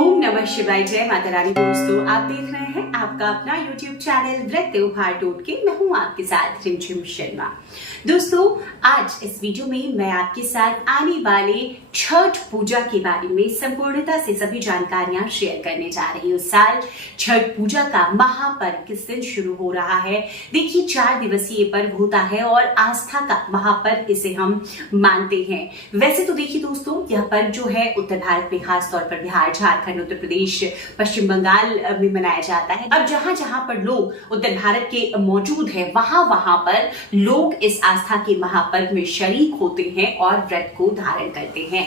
ओम नमः शिवाय। जय माता रानी। दोस्तों, आप देख रहे हैं आपका अपना YouTube चैनल व्रत त्योहार टोटके। मैं हूं आपके साथ रिमझिम शर्मा। दोस्तों, आज इस वीडियो में मैं आपके साथ आने वाले छठ पूजा के बारे में संपूर्णता से सभी जानकारियां शेयर करने जा रही हूँ। साल छठ पूजा का महापर्व किस दिन शुरू हो रहा है? देखिए, 4 दिवसीय पर्व होता है और आस्था का महापर्व इसे हम मानते हैं। वैसे तो देखिए दोस्तों, यह पर्व जो है उत्तर भारत में, खास तौर पर बिहार, झारखंड, उत्तर प्रदेश, पश्चिम बंगाल में मनाया जाता है। अब जहां जहां पर लोग उत्तर भारत के मौजूद हैं, वहां वहां पर लोग इस आस्था के महापर्व में शरीक होते हैं और व्रत को धारण करते हैं।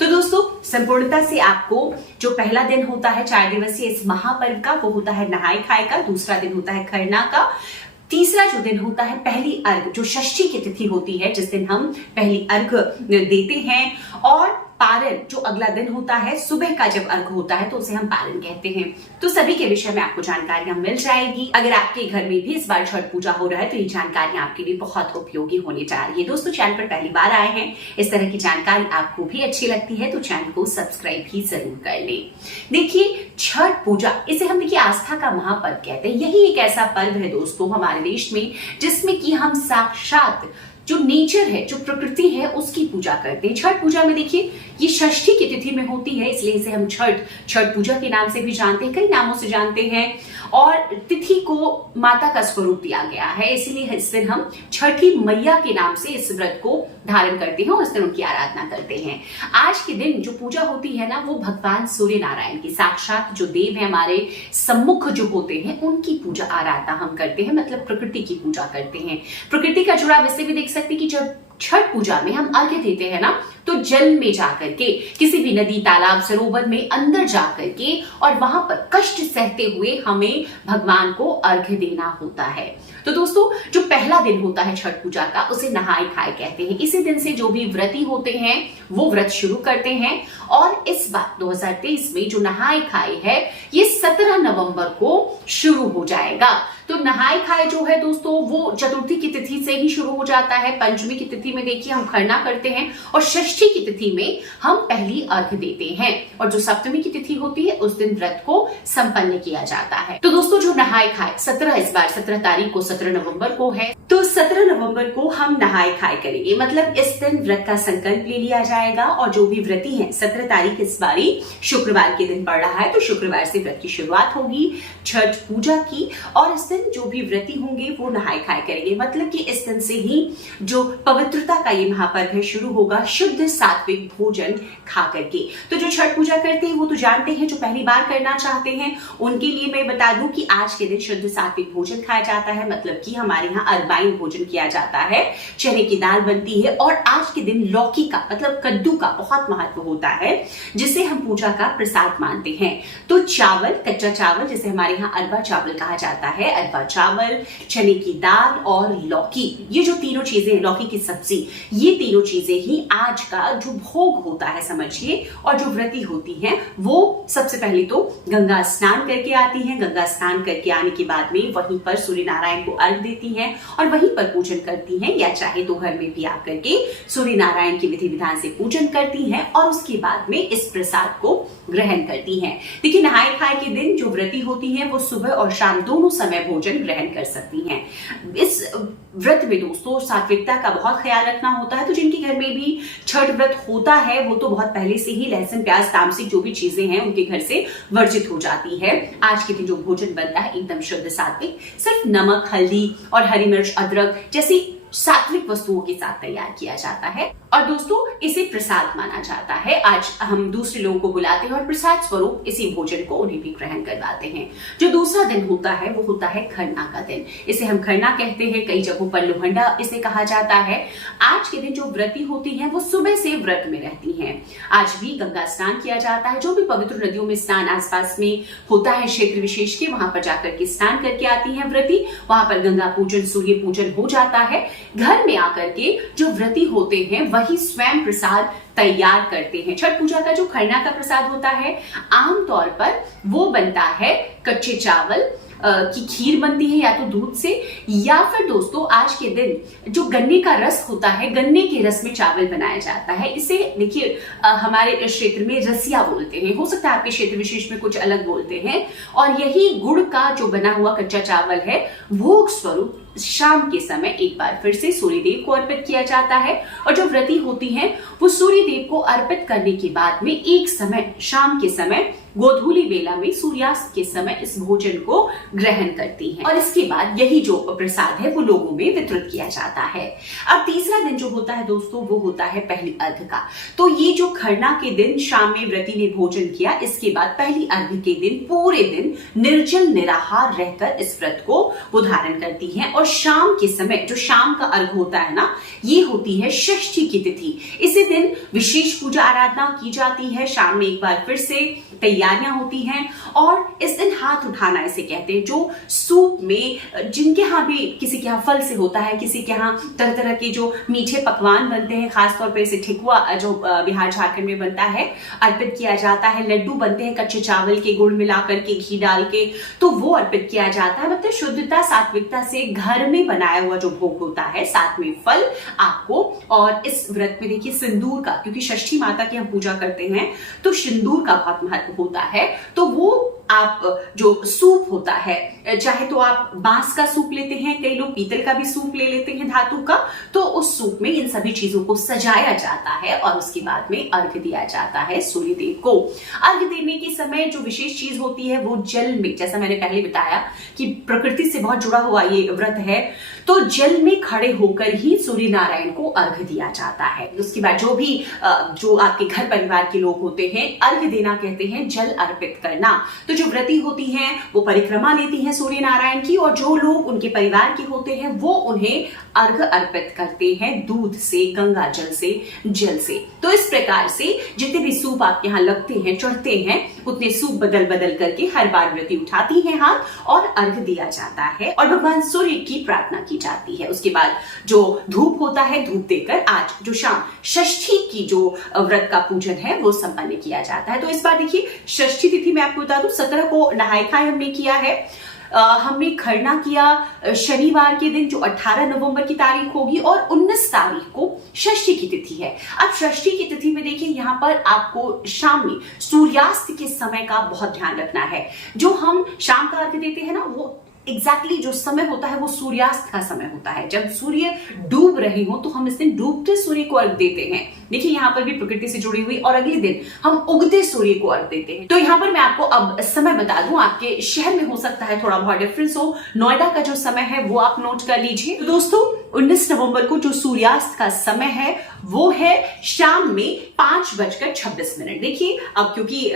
तो दोस्तों, संपूर्णता से आपको जो पहला दिन होता है 4 दिवसीय इस महापर्व का, वो होता है नहाय खाए का। दूसरा दिन होता है खरना का। तीसरा जो दिन होता है पहली अर्घ, जो षष्ठी की तिथि होती है, जिस दिन हम पहली अर्घ देते हैं। और पारण जो अगला दिन होता है, सुबह का जब अर्घ होता है तो उसे हम पारण कहते हैं। तो सभी के विषय में आपको जानकारियां मिल जाएगी। अगर आपके घर में भी इस बार छठ पूजा हो रहा है तो ये जानकारियां आपके लिए बहुत उपयोगी होने जा रही है। दोस्तों, चैनल पर पहली बार आए हैं, इस तरह की जानकारी आपको भी अच्छी लगती है तो चैनल को सब्सक्राइब भी जरूर कर लें। देखिए, छठ पूजा, इसे हम देखिए आस्था का महापर्व कहते हैं। यही एक ऐसा पर्व है दोस्तों हमारे देश में जिसमें कि हम साक्षात जो नेचर है, जो प्रकृति है, उसकी पूजा करते हैं। छठ पूजा में देखिए, ये षष्ठी की तिथि में होती है, इसलिए इसे हम छठ पूजा के नाम से भी जानते हैं, कई नामों से जानते हैं। और तिथि को माता का स्वरूप दिया गया है, इसीलिए इस दिन हम छठी मैया के नाम से इस व्रत को धारण करते हैं और इस दिन उनकी आराधना करते हैं। आज के दिन जो पूजा होती है ना, वो भगवान सूर्य नारायण की, साक्षात जो देव है हमारे सम्मुख जो होते हैं, उनकी पूजा आराधना हम करते हैं, मतलब प्रकृति की पूजा करते हैं। प्रकृति का जुड़ाव इससे भी देख सकते हैं कि जब छठ पूजा में हम अर्घ्य देते हैं ना, तो जल में जाकर के, किसी भी नदी, तालाब, सरोवर में अंदर जाकर के और वहां पर कष्ट सहते हुए हमें भगवान को अर्घ्य देना होता है। तो दोस्तों, जो पहला दिन होता है छठ पूजा का, उसे नहाय खाए कहते हैं। इसी दिन से जो भी व्रती होते हैं वो व्रत शुरू करते हैं। और इस बार 2023 में जो नहाय खाए है, ये 17 नवंबर को शुरू हो जाएगा। तो नहाय खाए जो है दोस्तों, वो चतुर्थी की तिथि से ही शुरू हो जाता है। पंचमी की तिथि में देखिए हम खरना करते हैं और षष्ठी की तिथि में हम पहली अर्घ देते हैं। और जो सप्तमी की तिथि होती है, उस दिन व्रत को संपन्न किया जाता है। तो दोस्तों, जो नहाय खाए 17 तारीख को, 17 नवंबर को है, तो 17 नवंबर को हम नहाय खाए करेंगे। मतलब इस दिन व्रत का संकल्प ले लिया जाएगा। और जो भी व्रती हैं, 17 तारीख इस बारी शुक्रवार के दिन पड़ रहा है, तो शुक्रवार से व्रत की शुरुआत होगी छठ पूजा की। और इस दिन जो भी व्रती होंगे वो नहाय खाए करेंगे। मतलब कि इस दिन से ही जो पवित्रता का ये महापर्व है शुरू होगा, शुद्ध सात्विक भोजन खा करके। तो जो छठ पूजा करते हैं वो तो जानते हैं, जो पहली बार करना चाहते हैं उनके लिए मैं बता दूं कि आज के दिन शुद्ध सात्विक भोजन खाया जाता है। मतलब कि हमारे यहाँ अरबाइन भोजन किया जाता है, चने की दाल बनती है। और आज के दिन लौकी का, मतलब कद्दू का बहुत महत्व होता है, जिसे हम पूजा का प्रसाद मानते हैं। तो चावल, कच्चा चावल, जिसे हमारे यहाँ अरबा चावल कहा जाता है, अरबा चावल, चने की दाल और लौकी, ये जो तीनों चीजें, लौकी की सब्जी, ये तीनों चीजें ही आज का जो भोग होता है समझिए। और जो व्रती होती हैं वो सबसे पहले तो गंगा स्नान करके आती हैं। गंगा स्नान करके आने के बाद में वहीं पर सूर्य नारायण को अर्घ देती हैं और वहीं पर पूजन करती हैं, या चाहे तो घर में भी आकर के सूर्य नारायण की विधि विधान से पूजन करती हैं और उसके बाद में इस प्रसाद को ग्रहण करती हैं। देखिए, नहाय खाए के दिन जो व्रती होती हैं वो सुबह और शाम दोनों समय भोजन ग्रहण कर सकती हैं। इस व्रत में दोस्तों सात्विकता का बहुत ख्याल रखना होता है। तो जिनके घर में भी छठ व्रत होता है वो तो बहुत पहले से ही लहसुन, प्याज, तामसिक जो भी चीजें हैं उनके घर से वर्जित हो जाती है। आज के दिन जो भोजन बनता है एकदम शुद्ध सात्विक, सिर्फ नमक, हल्दी और हरी मिर्च, अदरक जैसी सात्विक वस्तुओं के साथ तैयार किया जाता है। और दोस्तों, इसे प्रसाद माना जाता है। आज हम दूसरे लोगों को बुलाते हैं और प्रसाद स्वरूप इसी भोजन को उन्हें भी ग्रहण करवाते हैं। जो दूसरा दिन होता है वो होता है खरना का दिन। इसे हम खरना कहते हैं, कई जगहों पर लोहंडा इसे कहा जाता है। आज के दिन जो व्रती होती हैं वो सुबह से व्रत में रहती हैं। आज भी गंगा स्नान किया जाता है। जो भी पवित्र नदियों में स्नान आसपास में होता है क्षेत्र विशेष के, वहां पर जाकर के स्नान करके आती हैं व्रती। वहां पर गंगा पूजन, सूर्य पूजन हो जाता है। घर में आकर के जो व्रती होते हैं वही स्वयं प्रसाद तैयार करते हैं। छठ पूजा का जो खरना का प्रसाद होता है, आमतौर पर वो बनता है कच्चे चावल, की खीर बनती है या तो दूध से, या फिर दोस्तों आज के दिन जो गन्ने का रस होता है, गन्ने के रस में चावल बनाया जाता है। इसे देखिए हमारे क्षेत्र में रसिया बोलते हैं, हो सकता है आपके क्षेत्र विशेष में कुछ अलग बोलते हैं। और यही गुड़ का जो बना हुआ कच्चा चावल है भोग स्वरूप शाम के समय एक बार फिर से सूर्यदेव को अर्पित किया जाता है। और जो व्रती होती हैं वो सूर्यदेव को अर्पित करने के बाद में एक समय शाम के समय गोधूली बेला में सूर्यास्त के समय इस भोजन को ग्रहण करती हैं और इसके बाद यही जो प्रसाद है वो लोगों में वितरित किया जाता है। अब तीसरा दिन जो होता है दोस्तों वो होता है पहली अर्घ का। तो ये जो खरना के दिन शाम में व्रती ने भोजन किया, इसके बाद पहली अर्घ के दिन पूरे दिन निर्जल निराहार रहकर इस व्रत को वो धारण करती हैं। और शाम के समय जो शाम का अर्घ होता है ना, ये होती है षष्ठी की तिथि। इसी दिन विशेष पूजा आराधना की जाती है। शाम में एक बार फिर से तैयारियां होती हैं और इस दिन हाथ उठाना इसे कहते हैं। जो सूप में जिनके यहाँ भी, किसी के यहाँ फल से होता है, किसी के यहाँ तरह तरह के जो मीठे पकवान बनते हैं, खासतौर पर इसे ठेकुआ जो बिहार झारखंड में बनता है अर्पित किया जाता है। लड्डू बनते हैं कच्चे चावल के, गुड़ मिलाकर के, घी डाल के, तो वो अर्पित किया जाता है। मतलब शुद्धता सात्विकता से घर में बनाया हुआ जो भोग होता है, साथ में फल आपको। और इस व्रत में देखिए सिंदूर का, क्योंकि षष्ठी माता की हम पूजा करते हैं तो सिंदूर का बहुत महत्व होता है। तो वो आप जो सूप होता है, चाहे तो आप बांस का सूप लेते हैं, कई लोग पीतल का भी सूप ले लेते हैं धातु का, तो उस सूप में इन सभी चीजों को सजाया जाता है और उसके बाद में अर्घ दिया जाता है सूर्यदेव को। अर्घ देने के समय जो विशेष चीज होती है वो जल में, जैसा मैंने पहले बताया कि प्रकृति से बहुत जुड़ा हुआ ये व्रत है, तो जल में खड़े होकर ही सूर्य नारायण को अर्घ दिया जाता है। उसके बाद जो भी जो आपके घर परिवार के लोग होते हैं, अर्घ देना कहते हैं जल अर्पित करना। तो जो व्रती होती हैं वो परिक्रमा लेती हैं सूर्य नारायण की, और जो लोग उनके परिवार के होते हैं वो उन्हें अर्घ अर्पित करते हैं दूध से, गंगा जल से, जल से। तो इस प्रकार से जितने भी सूप आपके यहाँ लगते हैं, चढ़ते हैं, उतने सूप बदल बदल करके हर बार व्रती उठाती हैं हाथ और अर्घ दिया जाता है और भगवान सूर्य की प्रार्थना की जाती है। उसके बाद जो धूप होता है, धूप देकर आज जो शाम षष्ठी की जो व्रत का पूजन है वो संपन्न किया जाता है। तो इस बार देखिए षष्ठी तिथि में आपको बता दूं 17 को नहाय खाए हमने किया है। हमने खरना किया शनिवार के दिन जो 18 नवंबर की तारीख होगी, और 19 तारीख को षष्ठी की तिथि है। अब षष्ठी की तिथि में देखिए यहाँ पर आपको शाम में सूर्यास्त के समय का बहुत ध्यान रखना है। जो हम शाम का अर्घ देते हैं ना, वो एग्जैक्टली जो समय होता है वो सूर्यास्त का समय होता है। जब सूर्य डूब रहे हो तो हम इस दिन डूबते सूर्य को अर्घ देते हैं। देखिए यहाँ पर भी प्रकृति से जुड़ी हुई, और अगले दिन हम उगते सूर्य को अर्घ देते हैं। तो यहाँ पर मैं आपको अब समय बता दूं, आपके शहर में हो सकता है थोड़ा बहुत डिफरेंस हो। नोएडा का जो समय है वो आप नोट कर लीजिए। तो दोस्तों 19 नवंबर को जो सूर्यास्त का समय है वो है शाम में 5:26। देखिए अब क्योंकि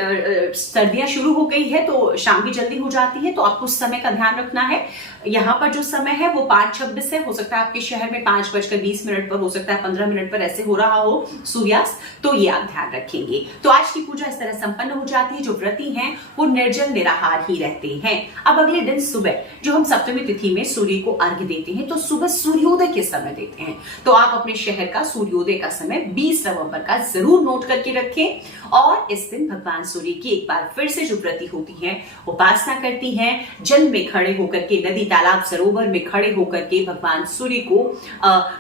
सर्दियां शुरू हो गई है तो शाम भी जल्दी हो जाती है, तो आपको समय का ध्यान रखना है। यहाँ पर जो समय है वो 5:26 है। हो सकता है आपके शहर में 5:20 पर, हो सकता है 15 मिनट पर ऐसे हो रहा हो सूर्यास्त, तो ये आप ध्यान रखेंगे। तो आज की पूजा इस तरह संपन्न हो जाती है। जो व्रती हैं वो निर्जल निराहार ही रहते हैं। अब अगले दिन सुबह जो हम सप्तमी तिथि में सूर्य को अर्घ देते हैं, तो सुबह सूर्योदय के समय देते हैं। तो आप अपने शहर का सूर्योदय का समय 20 नवंबर का जरूर नोट करके रखें। और इस दिन भगवान सूर्य की एक बार फिर से जो व्रती होती हैं उपासना करती हैं, जल में खड़े होकर के, नदी तालाब सरोवर में खड़े होकर के भगवान सूर्य को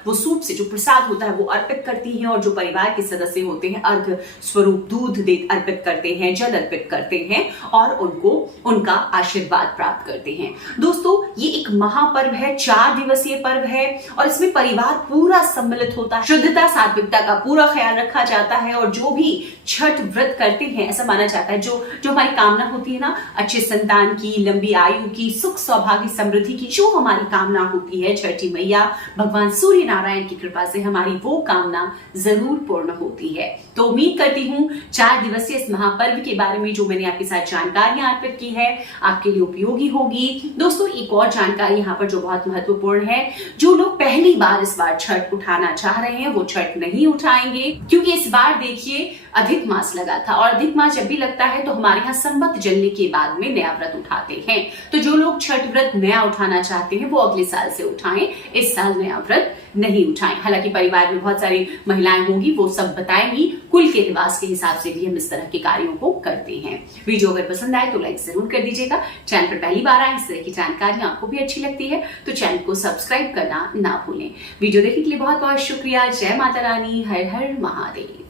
वो सूप से जो प्रसाद होता है वो अर्पित करती हैं। और जो परिवार के सदस्य होते हैं अर्घ स्वरूप दूध दे अर्पित करते हैं, जल अर्पित करते हैं और उनको उनका आशीर्वाद प्राप्त करते हैं। दोस्तों ये एक महापर्व है, 4 दिवसीय पर्व है और इसमें परिवार पूरा सम्मिलित होता है। शुद्धता सात्विकता का पूरा ख्याल रखा जाता है। और जो भी छठ व्रत करते हैं, ऐसा माना जाता है जो हमारी कामना होती है ना, अच्छे संतान की, लंबी आयु की, सुख सौभाग्य समृद्धि की, जो हमारी कामना होती है, छठी मैया भगवान सूर्य नारायण की कृपा से हमारी वो कामना जरूर पूर्ण होती है। तो उम्मीद करती हूँ 4 दिवसीय इस महापर्व के बारे में जो मैंने आपके साथ जानकारियां अर्पित की है आपके लिए उपयोगी होगी। दोस्तों एक और जानकारी यहाँ पर जो बहुत महत्वपूर्ण है, जो लोग पहली बार इस बार छठ उठाना चाह रहे हैं वो छठ नहीं उठाएंगे, क्योंकि इस बार देखिए अधिक मास लगा था और अधिक मास जब भी लगता है तो हमारे यहाँ संवत जलने के बाद में नया व्रत उठाते हैं। तो जो लोग छठ व्रत नया उठाना चाहते हैं वो अगले साल से उठाएं, इस साल नया व्रत नहीं उठाएं। हालांकि परिवार में बहुत सारी महिलाएं होंगी, वो सब बताएंगी। कुल के रिवाज के हिसाब से भी हम इस तरह के कार्यों को करते हैं। वीडियो अगर पसंद आए तो लाइक जरूर कर दीजिएगा। चैनल पर पहली बार आए, इस तरह की जानकारी आपको भी अच्छी लगती है तो चैनल को सब्सक्राइब करना ना भूलें। वीडियो देखने के लिए बहुत बहुत शुक्रिया। जय माता रानी, हर हर महादेव।